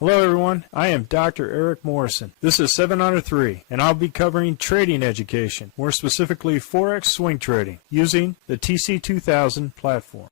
Hello everyone, I am Dr. Eric Morrison. This is 7 Under 3, and I'll be covering trading education, more specifically Forex swing trading, using the TC2000 platform.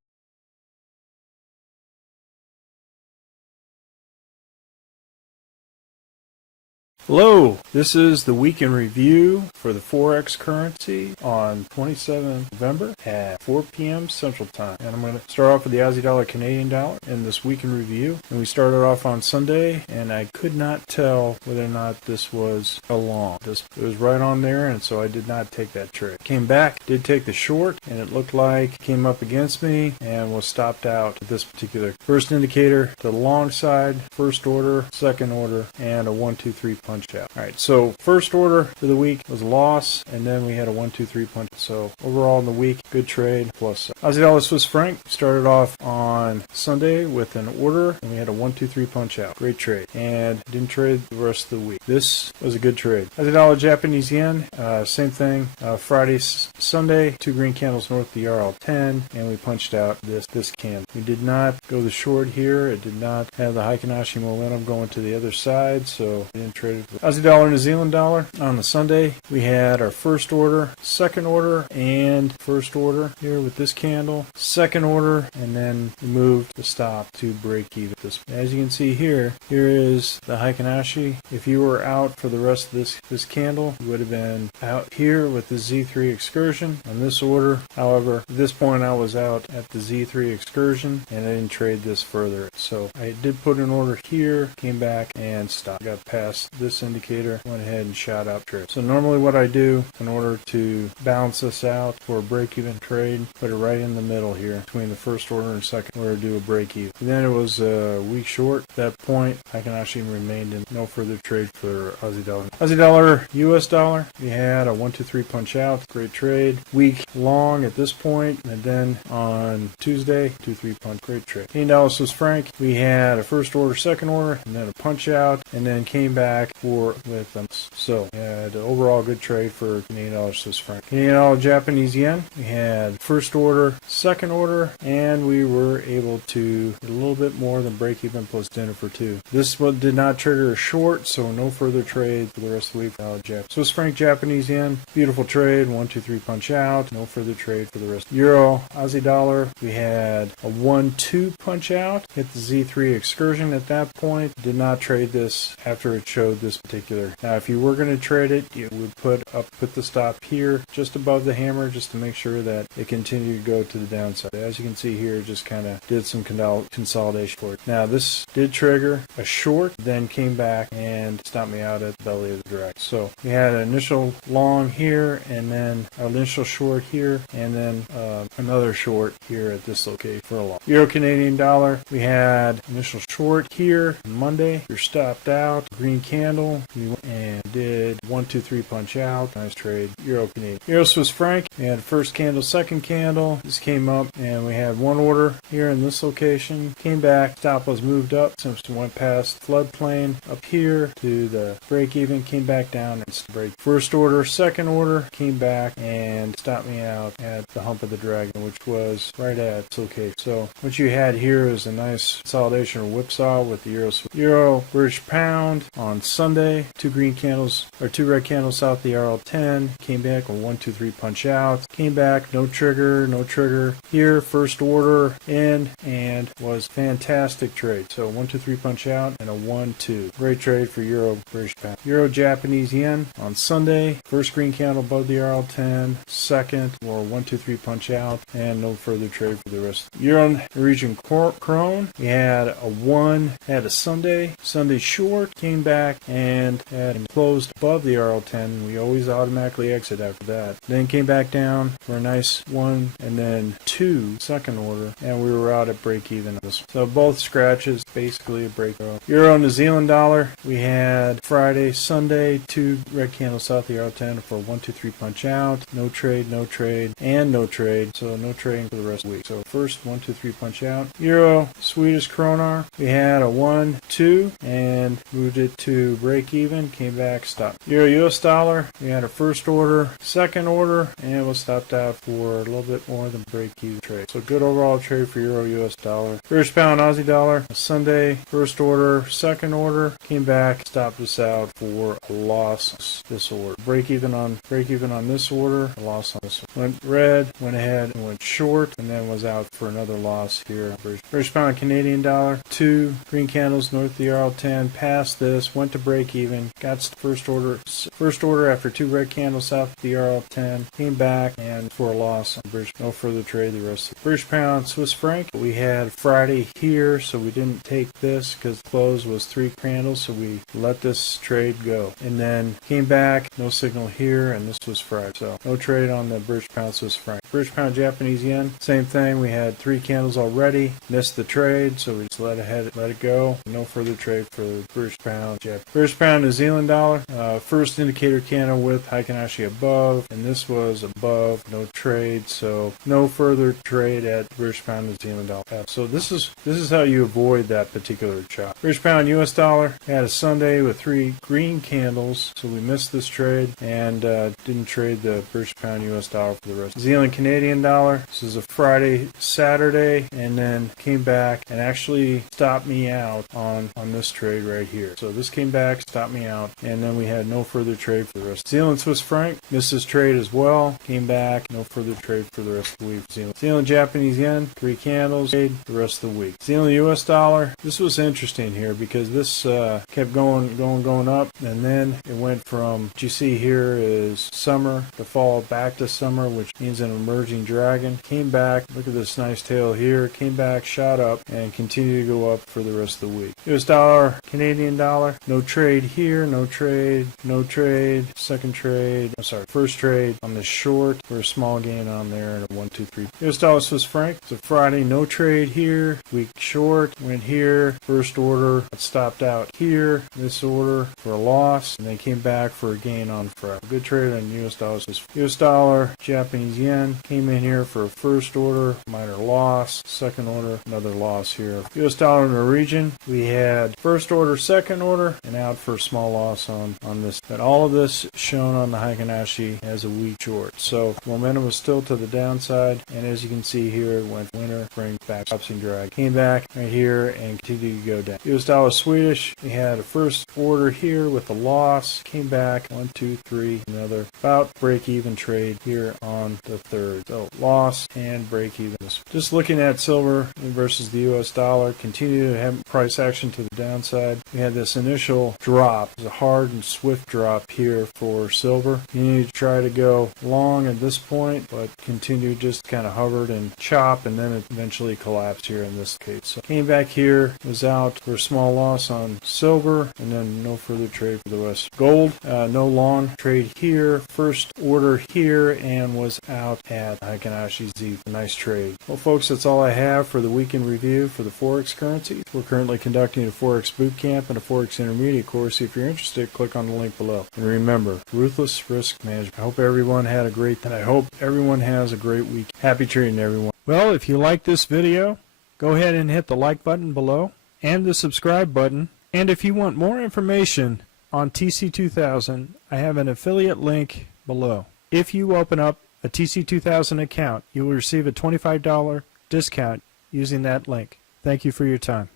Hello, this is the week in review for the Forex currency on 27th November at 4 p.m. Central Time. And I'm going to start off with the Aussie dollar, Canadian dollar in this week in review. And we started off on Sunday, and I could not tell whether or not this was a long. It was right on there, and so I did not take that trade. Came back, did take the short, and it looked like it came up against me and was stopped out at this particular first indicator to the long side, first order, second order, and a 1-2-3 punch out. Alright, so first order for the week was a loss, and then we had a 1-2-3 punch. So overall in the week, good trade, plus Aussie dollar Swiss franc started off on Sunday with an order, and we had a 1-2-3 punch out. Great trade, and didn't trade the rest of the week. This was a good trade. Aussie dollar Japanese yen, same thing. Friday, Sunday, two green candles north of the RL10, and we punched out this candle. We did not go the short here. It did not have the Heikinashi momentum going to the other side, so we didn't trade it. Aussie dollar, New Zealand dollar. On the Sunday, we had our first order, second order, and first order here with this candle, second order, and then we moved the stop to break even. As you can see here is the Heikinashi. If you were out for the rest of this candle, you would have been out here with the Z3 excursion on this order. However, at this point, I was out at the Z3 excursion, and I didn't trade this further. So I did put an order here, came back, and stopped. Got past this indicator, went ahead and shot up trade. So normally what I do in order to balance this out for a break-even trade, put it right in the middle here between the first order and second order, do a break-even. And then it was a week short. At that point, I can actually remain in no further trade for Aussie dollar. Aussie dollar, US dollar, we had a 1-2-3 punch out. Great trade. Week long at this point, and then on Tuesday, 2-3 punch. Great trade. Canadian dollar Swiss franc, we had a first order, second order, and then a punch out, and then came back with them. So we had an overall good trade for Canadian dollar Swiss franc. Canadian dollar Japanese yen, we had first order, second order, and we were able to get a little bit more than break even plus dinner for two. This one did not trigger a short, so no further trade for the rest of the week. Swiss franc Japanese yen, beautiful trade, 1-2-3 punch out, no further trade for the rest. Euro Aussie dollar, we had a 1-2 punch out, hit the Z3 excursion at that point, did not trade this after it showed this particular. Now if you were going to trade it, you would put the stop here just above the hammer just to make sure that it continued to go to the downside. As you can see here, it just kind of did some consolidation for it. Now this did trigger a short, then came back and stopped me out at the belly of the direct. So we had an initial long here, and then an initial short here, and then another short here at this location for a long. Euro Canadian dollar, we had initial short here on Monday. You're stopped out, green candle, and did 1-2-3 punch out. Nice trade. Euro Canadian. Euro Swiss franc, we had first candle, second candle. This came up, and we had one order here in this location. Came back, stop was moved up, Simpson went past floodplain up here to the break even, came back down and break. First order, second order, came back and stopped me out at the hump of the dragon, which was right at this location. So what you had here is a nice consolidation or whipsaw with the Euro British pound on Sunday. Two red candles south the RL10, came back a 1-2-3 punch out, came back, no trigger here, first order in, and was fantastic trade. So 1-2-3 punch out and a 1-2. Great trade for Euro British pound. Euro Japanese yen on Sunday, first green candle above the RL10, second or 1-2-3 punch out, and no further trade for the rest. Euro Norwegian krone, we had a Sunday short, came back and had closed above the RL10. We always automatically exit after that. Then came back down for a nice 1 and then 2 second order, and we were out at break even. So both scratches, basically a break. Euro New Zealand dollar, we had Friday, Sunday, two red candles south the RL10 for a 1-2-3 punch out. No trade, and no trade. So no trading for the rest of the week. So first 1-2-3 punch out. Euro Swedish kroner, we had a 1-2 and moved it to break even, came back, stopped. Euro US dollar, we had a first order, second order, and it was stopped out for a little bit more than break even trade. So good overall trade for Euro US dollar. British pound Aussie dollar, Sunday, first order, second order, came back, stopped us out for a loss this order. Break even on this order, a loss on this one. Went red, went ahead and went short, and then was out for another loss here. British pound Canadian dollar, 2 green candles north of the RL10, passed this, went to break even, got first order after 2 red candles south of the RL10, came back and for a loss on British. No further trade the rest of the British pound Swiss franc. We had Friday here, so we didn't take this because close was 3 candles, so we let this trade go. And then came back, no signal here, and this was Friday. So no trade on the British pound Swiss franc. British pound Japanese yen, same thing. We had 3 candles already, missed the trade, so we just let it go. No further trade for the British pound Jap. British pound New Zealand dollar, first indicator candle with Heikin-Ashi above, and this was above, no trade, so no further trade at British pound New Zealand dollar. So this is how you avoid that particular chop. British pound US dollar had a Sunday with 3 green candles, so we missed this trade and didn't trade the British pound US dollar for the rest. New Zealand Canadian dollar, this is a Friday, Saturday, and then came back and actually stopped me out on this trade right here. So this came back, stopped me out, and then we had no further trade for the rest. New Zealand Swiss franc, missed this trade as well, came back, no further trade for the rest of the week. New Zealand Japanese yen, 3 candles, trade the rest of the week. New Zealand US dollar, this was interesting here because this kept going up, and then it went from, what you see here is summer to fall back to summer, which means an emerging dragon. Came back, look at this nice tail here, came back, shot up, and continued to go up for the rest of the week. US dollar, Canadian dollar, no trade here, no trade, no trade, second trade, first trade on the short for a small gain on there, and a 1, 2, 3. US dollar Swiss franc, it's a Friday, no trade here, week short, went here, first order, stopped out here, this order for a loss, and then came back for a gain on Friday. Good trade on US dollar. US dollar, Japanese yen, came in here for a first order, minor loss, second order, another loss here. US dollar Norwegian, we had first order, second order, and out for a small loss on this. But all of this shown on the Heikin-Ashi as a weak short. So momentum was still to the downside, and as you can see here, it went winter, spring, back, ups and drag. Came back right here and continued to go down. US dollar Swedish, we had a first order here with a loss, came back, 1, 2, 3, another about break even trade here on the third. So loss and break even. Just looking at silver versus the US dollar, continue to have price action to the downside. We had this initial drop, it was a hard and swift drop here for silver. You need to try to go long at this point, but continue just kind of hovered and chop, and then it eventually collapsed here in this case. So came back here, was out for a small loss on silver, and then no further trade for the rest. Gold, no long trade here, first order here, and was out at Heikin-Ashi Z. A nice trade. Well, folks, that's all I have for the weekend review for the Forex currency. We're currently conducting a Forex boot camp and a Forex intermediate course. If you're interested, click on the link below. And remember, ruthless risk management. I hope everyone had a great, and I hope everyone has a great week. Happy trading, everyone. Well, if you like this video, go ahead and hit the like button below and the subscribe button. And if you want more information on TC2000, I have an affiliate link below. If you open up a TC2000 account, you will receive a $25 discount using that link. Thank you for your time.